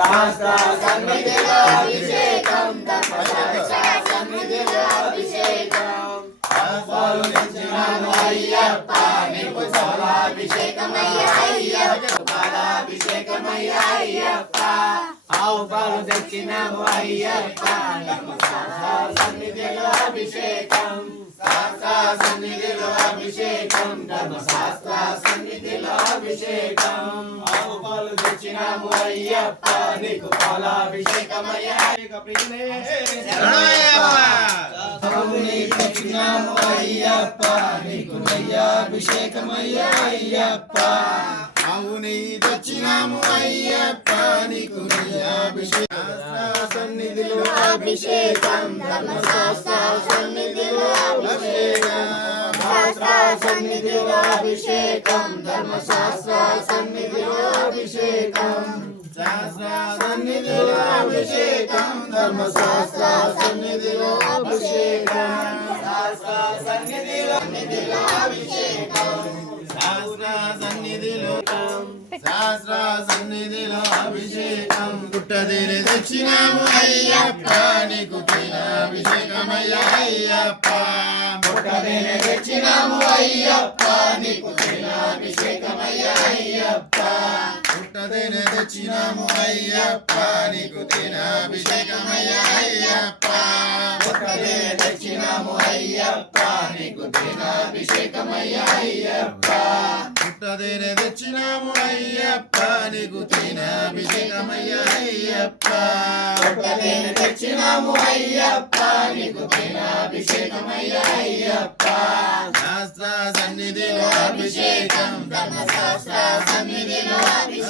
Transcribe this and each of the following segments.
శాస్త్ర సన్నిధిలో అభిషేకం ధర్మశాస్త్ర సన్నిధిలో అభిషేకం పాలు తెచ్చినాము అయ్యప్ప. నీకు పాలాభిషేకమయ్యా అయ్యప్ప పాలాభిషేకమయ్యా అయ్యప్ప ఆవు పాలు తెచ్చినాము అయ్యప్ప. నీకు శాస్త్ర సన్నిధిలో అభిషేకం శాస్త్ర సన్నిధిలో అభిషేకం ధర్మశాస్త్ర సన్నిధిలో అభిషేకం. ఆవు పాలు తెచ్చినాము అయ్యప్ప నీకు పాలాభిషేకమయ్యా. ప్రియనే తెచ్చినాము అయ్యప్ప నీకు నయ్యాభిషేకమయ్యా అయ్యప్ప. అవుని తెచ్చినాము అయ్యప్ప నీకు సన్నిధిలో అభిషేకం ధర్మశాస్త్ర సన్నిధిలో అభిషేకం శాస్త్ర సన్నిధిలో అభిషేకం ధర్మశాస్త్ర సన్నిధిలో అభిషేకం శాస్త్ర సన్నిధిలో అభిషేకం ధర్మశాస్త్ర సన్నిధిలో అభిషేకం శాస్త్ర సన్నిధిలో సన్నిధిలో అభిషేకం శాస్త్ర సన్నిధిలో శాస్త్ర సన్నిధిలో అభిషేకం. పుట్టదేరి దక్షిణము అయ్యప్ప. నీకు అభిషేకమయ్యా అయ్యప్ప. పుట్టదేరి తెచ్చినాము అయ్యప్ప. నీకు అభిషేకమయ్యా అయ్యప్ప. పుట్టదేరి తెచ్చినాము అయ్యప్ప నీకు అభిషేకమయ్యా అయ్యప్ప. పుట్టదేరి తెచ్చినాము అయ్యప్ప నీకు అభిషేకమయ్యా అయ్యప్ప. పుట్టదేరి తెచ్చినాము అయ్యప్ప నీకు అభిషేకమయ్యా అయ్యప్ప. పుట్టదేరి తెచ్చినాము అయ్యప్ప నీకు అభిషేకమయ్యా అయ్యప్ప. శాస్త్ర సన్నిధిలో అభిషేకం ధర్మశాస్త్ర సన్నిధిలో అభిషేకం.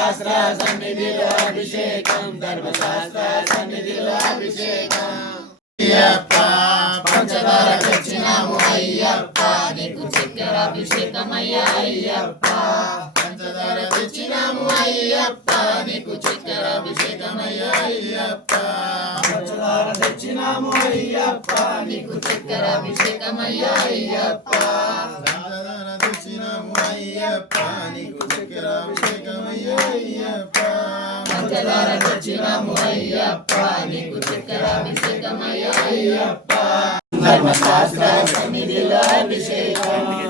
శాస్త్ర సన్నిధిలో అభిషేకం ధర్మశాస్త్ర సన్నిధిలో అభిషేకం. అయ్యప్ప పంచదార తెచ్చినాము అయ్యప్ప. నీకు చక్కెర అభిషేకం అయ్యా అయ్యప్ప. పంచదార తెచ్చినాము అయ్యప్ప. నీకు చక్కెర అభిషేకం అయ్యా అయ్యప్ప. పంచదార తెచ్చినాము అయ్యప్ప. నీకు చక్కెర అభిషేకం అయ్యా అయ్యప్ప. అయ్యప్ప నీకు చక్కెర అభిషేకమయ్యా అయ్యప్ప. నీకు అయ్యప్ప. ధర్మశాస్త్ర సన్నిధిలో అభిషేకం.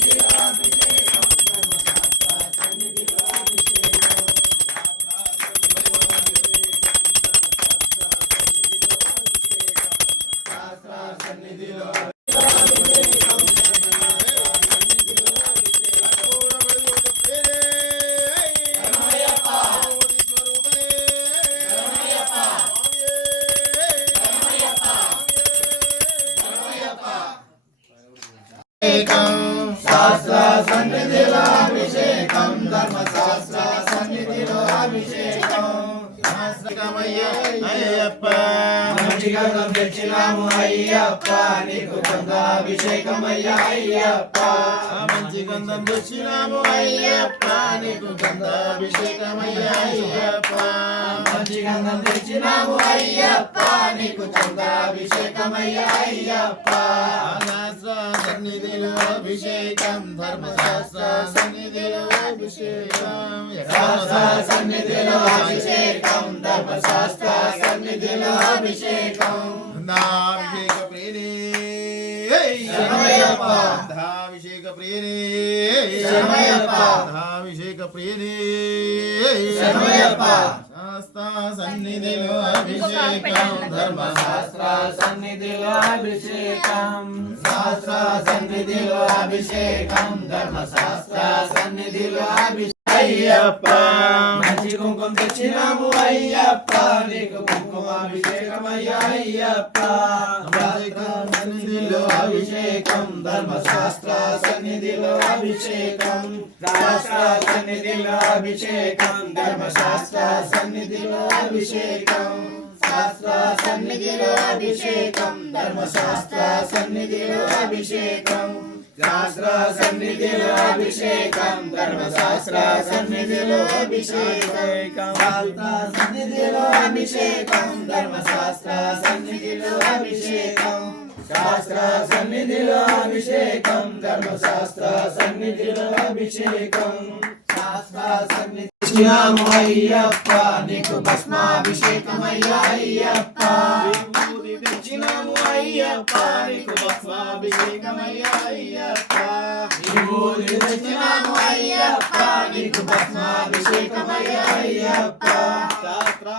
aia, aia, pá. గంధం తెచ్చినాము అయ్యప్ప. నీకు గంధాభిషేకమయ్యా అయ్యప్ప. మంచి గంధం తెచ్చినాము అయ్యప్ప. నీకు గంధాభిషేకమయ్యా అయ్యప్ప. మంచి గంధం తెచ్చినాము అయ్యప్ప. నీకు గంధాభిషేకమయ్యా అయ్యప్ప. సన్నిధిలో అభిషేకం ధర్మశాస్త్ర సన్నిధిలో అభిషేకం సన్నిధిలో అభిషేకం ధర్మశాస్త్ర శరణమయ్యప్ప. ధాభిషేక ప్రియనే శరణమయ్యప్ప. ధాభిషేక ప్రియనే శరణమయ్యప్ప. శాస్త్ర సన్నిధిలో అభిషేకం. ధర్మశాస్త్ర సన్నిధిలో అభిషేకం. శాస్త్ర సన్నిధిలో అభిషేకం. ధర్మశాస్త్ర సన్నిధిలో అభిషేకం. అయ్యప్ప. మంచి కుంకుమ తెచ్చినాము అయ్యప్ప. నీకు అయ్యప్ప సన్నిధిలో అభిషేకం ధర్మశాస్త్ర సన్నిధిలో అభిషేకం శాస్త్ర సన్నిధిలో అభిషేకం ధర్మశాస్త్ర సన్నిధిలో అభిషేకం శాస్త్ర సన్నిధిలో అభిషేకం ధర్మశాస్త్ర సన్నిధిలో అభిషేకం. శాస్త్ర సన్నిధిలో అభిషేకం ధర్మశాస్త్ర సన్నిధిలో అభిషేకం శాస్త్ర సన్నిధిలో అభిషేకం ధర్మశాస్త్ర సన్నిధిలో అభిషేకం శాస్త్ర సన్నిధిలో అభిషేకం ధర్మశాస్త్ర సన్నిధిలో అభిషేకం శాస్త్ర సన్నిధి అయ్యప్ప నీకు భస్మాభిషేకమయ్యా అయ్యప్ప. విభూతి తెచ్చినాము అయ్యప్ప నీకు భస్మాభిషేకమయ్యా అయ్యప్ప విభూతి తెచ్చినాము అయ్యప్ప నీకు భస్మాభిషేకమయ్యా అయ్యప్ప శాస్త్ర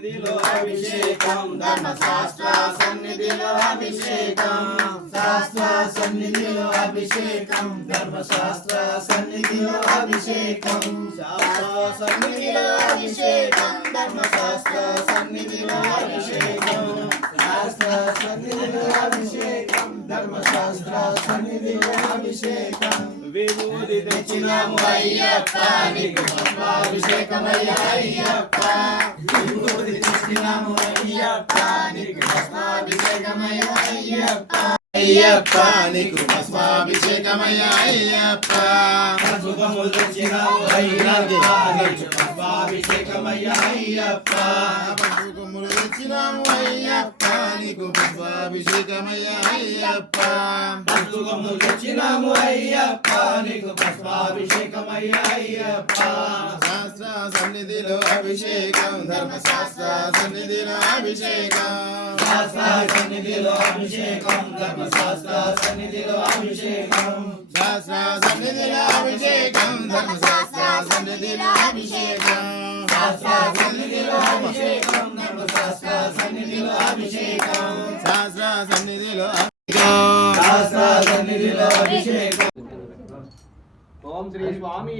సన్నిధిలో అభిషేకం. ధర్మశాస్త్ర సన్నిధిలో అభిషేకం. శాస్త్ర సన్నిధిలో అభిషేకం. ధర్మశాస్త్ర సన్నిధిలో అభిషేకం. శాస్త్ర సన్నిధిలో అభిషేకం. ధర్మశాస్త్ర సన్నిధిలో అభిషేకం. శాస్త్ర సన్నిధిలో అభిషేకం. ధర్మశాస్త్ర సన్నిధిలో అభిషేకం. విభూతి తెచ్చినాము అయ్యప్ప నీకు భస్మాభిషేకమయ్యా అయ్యప్ప నీకు భస్మాభిషేకమయ్యా అయ్యప్ప అయ్యప్ప నీకు అయ్యప్ప నీకు అభిషేకమయ్యా అయ్యప్ప పసుకములు తెచ్చినాము అయ్యప్ప నీకు అయ్యప్ప తెచ్చినాము అయ్యప్ప నీకు అయ్యప్ప శాస్త్ర సన్నిధిలో అభిషేకం ధర్మశాస్త్ర సన్నిధిలో అభిషేకం శాస్త్ర సన్నిధిలో అభిషేకం ధర్మశాస్త్ర సన్నిధిలో అభిషేకం శాస్త్ర సన్నిధిలో అభిషేకం ధర్మశాస్త్ర సన్నిధిలో అభిషేకం శాస్త్ర సన్నిధిలో అభిషేకం ధర్మశాస్త్ర సన్నిధిలో అభిషేకం శాస్త్ర సన్నిధిలో శాస్త్ర సన్నిధిలో అభిషేకం ఓం శ్రీ స్వామి